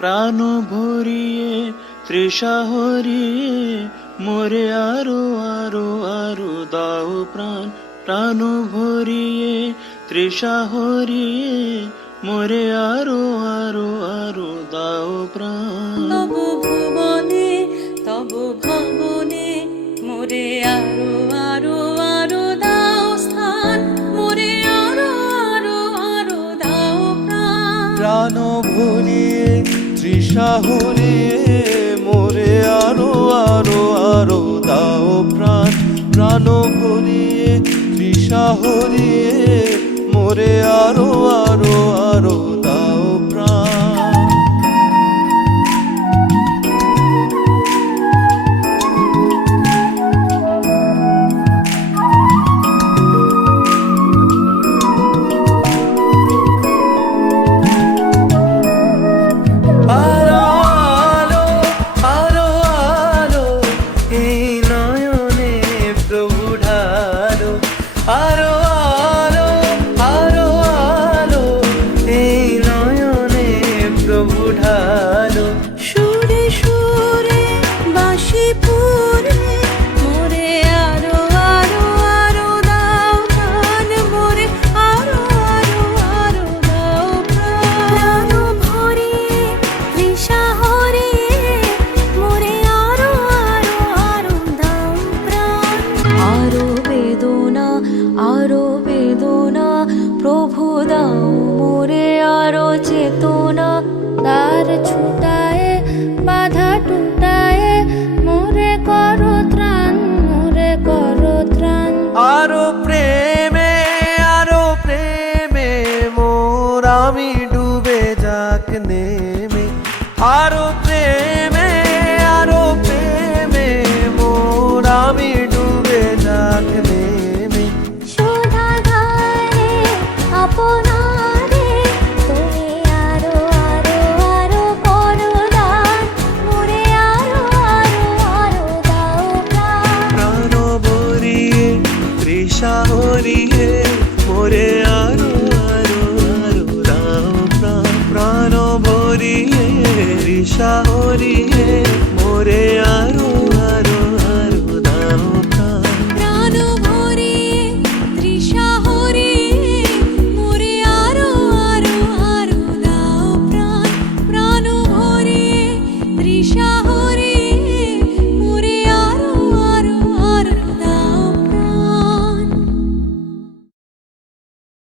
প্রাণ ভরিয়ে তৃষা হরিয়ে মোরে আরো আরো আরো দাও প্রাণ। প্রাণ ভরিয়ে তৃষা হরিয়ে মোরে আরো আরো আরো দাও প্রাণ। তব ভুবনে তব ভবনে মোরে আরো আরো আরো দাও স্থান, মোরে আরো আরো আরো দাও প্রাণ। প্রাণ ভরিয়ে তৃষা হরিয়ে মোরে আরো আরো আরো দাও প্রাণ। প্রাণ ভরিয়ে তৃষা হরিয়ে মোরে আরো আরো আরো দাও প্রাণ। আরো আলো আরো আলো এই নয়নে প্রভু ঢালো। সুরে সুরে বাঁশি পুরে মোরে আরো আরো আরো দাও প্রাণ, মোরে আরো আরো আরো দাও প্রাণ। ভরিয়ে তৃষা হরিয়ে মোরে আরো আরো আরো দাও প্রাণ। আরো বেদনা প্রভু দাও মোরে আরো চেতনা, তার ছুটায়ে বাধা টুটায়ে মোরে করো ত্রাণ, মোরে করো ত্রাণ। আরো প্রেমে মোর আমি ডুবে যাক নেমে। আরো